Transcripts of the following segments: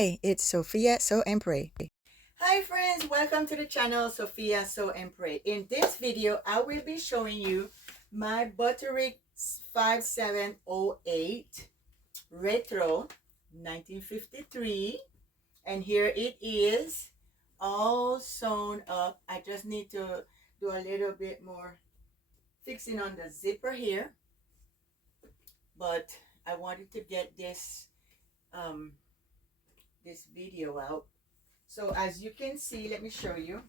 Hi, it's Sophia Sew and Pray. Hi friends, welcome to the channel Sophia Sew and Pray. In this video, I will be showing you my Butterick 5708 Retro 1953. And here it is, all sewn up. I just need to do a little bit more fixing on the zipper here. But I wanted to get um, this video out. So as you can see, let me show you.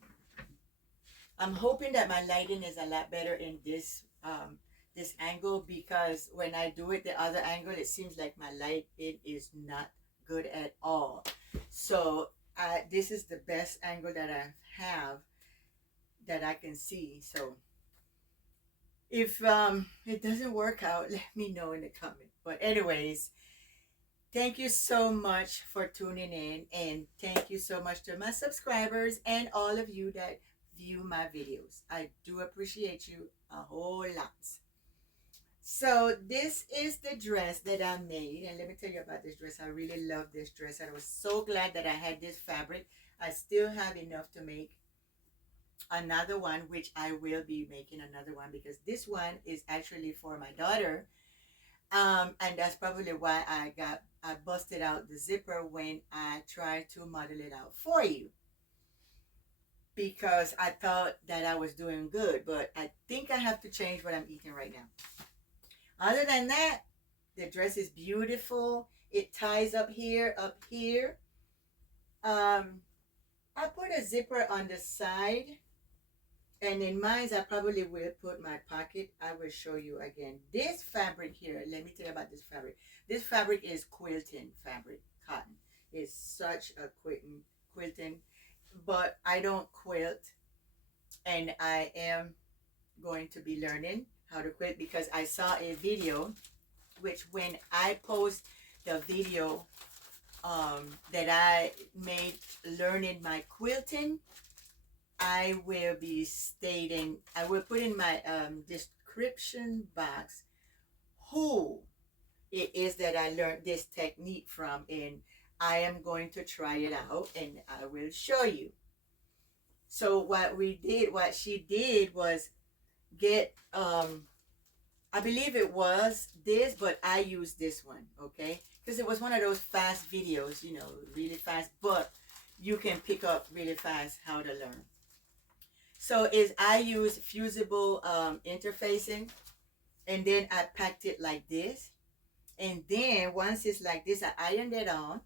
I'm hoping that my lighting is a lot better in this angle, because when I do it the other angle, it seems like my lighting is not good at all. So this is the best angle that I have that I can see. So if it doesn't work out, let me know in the comment. But anyways, thank you so much for tuning in, and thank you so much to my subscribers and all of you that view my videos. I do appreciate you a whole lot. So this is the dress that I made, and let me tell you about this dress. I really love this dress, and I was so glad that I had this fabric. I still have enough to make another one, which I will be making another one, because this one is actually for my daughter. And that's probably why I busted out the zipper when I tried to model it out for you, because I thought that I was doing good, but I think I have to change what I'm eating right now. Other than that, the dress is beautiful. It ties up here, up here. I put a zipper on the side, and in mine, I probably will put my pocket. I will show you again. This fabric here, let me tell you about this fabric. This fabric is quilting fabric, cotton. It's such a quilting, but I don't quilt, and I am going to be learning how to quilt, because I saw a video, which when I post the video that I made learning my quilting, I will be stating, I will put in my description box who it is that I learned this technique from, and I am going to try it out and I will show you. So what she did was get, I believe it was this, but I used this one, okay? Because it was one of those fast videos, you know, really fast, but you can pick up really fast how to learn. So I use fusible interfacing, and then I packed it like this. And then once it's like this, I ironed it on.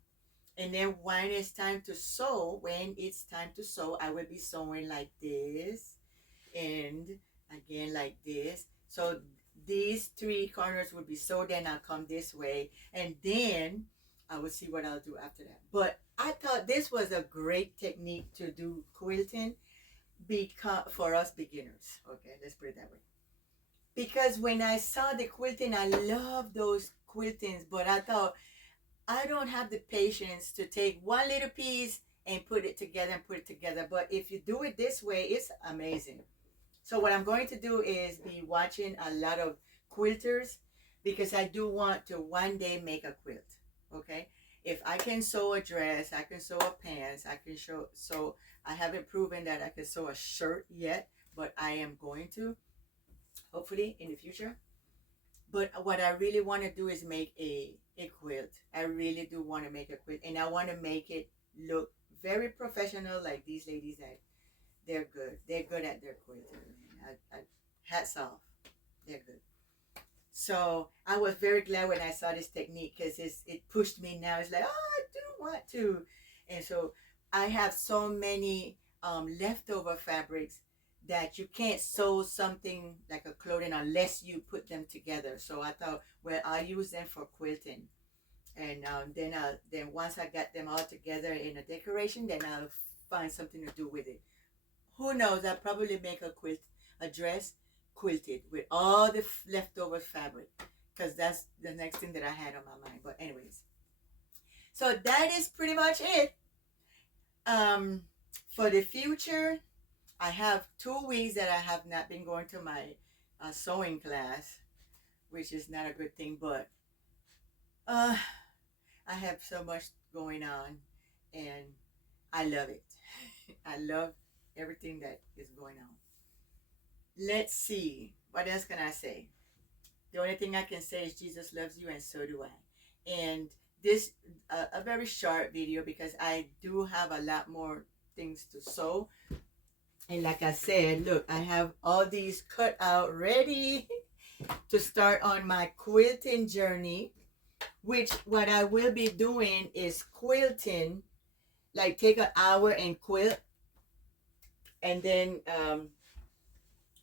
And then when it's time to sew, I will be sewing like this, and again like this. So these three corners will be sewed, then I'll come this way, and then I will see what I'll do after that. But I thought this was a great technique to do quilting, because for us beginners, okay, let's put it that way. Because when I saw the quilting, I love those quiltings, but I thought I don't have the patience to take one little piece and put it together. But if you do it this way, it's amazing. So what I'm going to do is be watching a lot of quilters, because I do want to one day make a quilt. Okay, if I can sew a dress, I can sew a pants, I can sew. I haven't proven that I can sew a shirt yet, but I am going to, hopefully in the future. But what I really want to do is make a quilt. I really do want to make a quilt, and I want to make it look very professional, like these ladies that they're good. They're good at their quilting. Hats off. They're good. So I was very glad when I saw this technique, because it pushed me now. It's like, oh, I do want to. And so I have so many leftover fabrics that you can't sew something like a clothing unless you put them together. So I thought, well, I'll use them for quilting. And then once I got them all together in a decoration, then I'll find something to do with it. Who knows? I'll probably make a dress quilted with all the leftover fabric, because that's the next thing that I had on my mind. But anyways, so that is pretty much it. For the future, I have 2 weeks that I have not been going to my sewing class, which is not a good thing, but I have so much going on. and I love it. I love everything that is going on. Let's see. What else can I say? The only thing I can say is Jesus loves you and so do I. And this a very short video because I do have a lot more things to sew. And like I said, look, I have all these cut out ready to start on my quilting journey, which what I will be doing is quilting, like take an hour and quilt, and then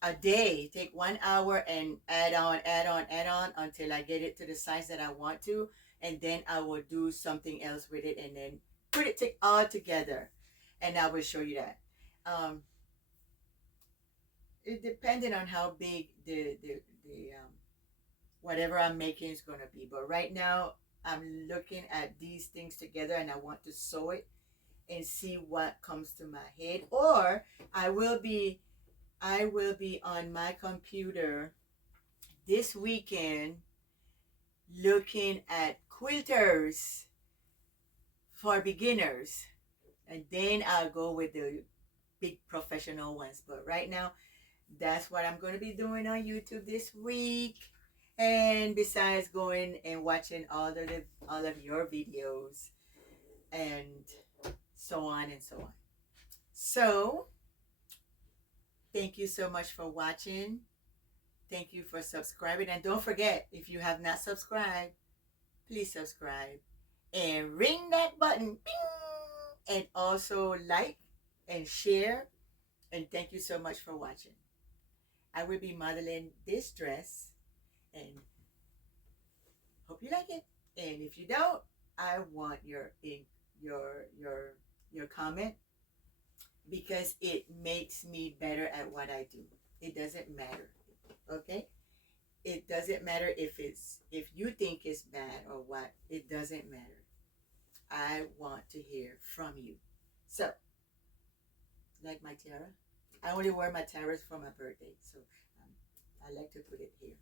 a day, take 1 hour and add on, add on, add on until I get it to the size that I want to, and then I will do something else with it and then put it all together, and I will show you that. It depending on how big the whatever I'm making is gonna be. But right now I'm looking at these things together and I want to sew it and see what comes to my head. Or I will be on my computer this weekend looking at quilters for beginners. And then I'll go with the big professional ones. But right now, that's what I'm going to be doing on YouTube this week. And besides going and watching all of your videos and so on and so on. So, thank you so much for watching. Thank you for subscribing. And don't forget, if you have not subscribed, please subscribe. And ring that button. Bing! And also like and share. And thank you so much for watching. I will be modeling this dress. And hope you like it. And if you don't, I want your comment, because it makes me better at what I do. It doesn't matter. Okay? It doesn't matter if you think it's bad or what. It doesn't matter. I want to hear from you. So, like my tiara, I only wear my tiaras for my birthday, so I like to put it here.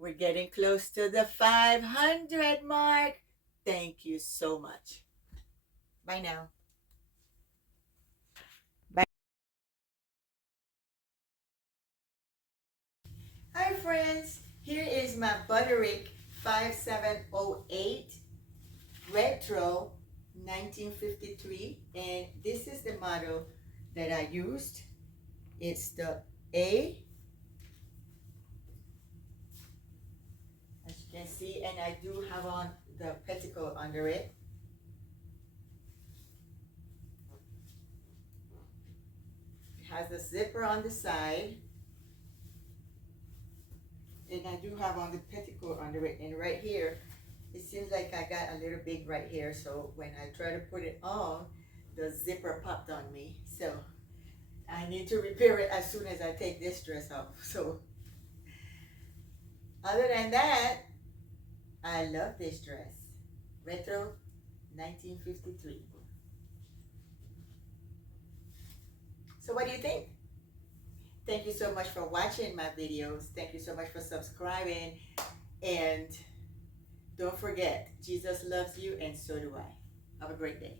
We're getting close to the 500 mark. Thank you so much. Bye now. Bye. Hi friends, here is my Butterick 5708 Retro 1953, and this is the model that I used. It's the A, as you can see, and I do have on the petticoat under it. It has the zipper on the side, and I do have on the petticoat under it. And right here, it seems like I got a little big right here, so when I try to put it on, the zipper popped on me. So I need to repair it as soon as I take this dress off. So other than that, I love this dress. Retro 1953. So what do you think? Thank you so much for watching my videos. Thank you so much for subscribing. And don't forget, Jesus loves you and so do I. Have a great day.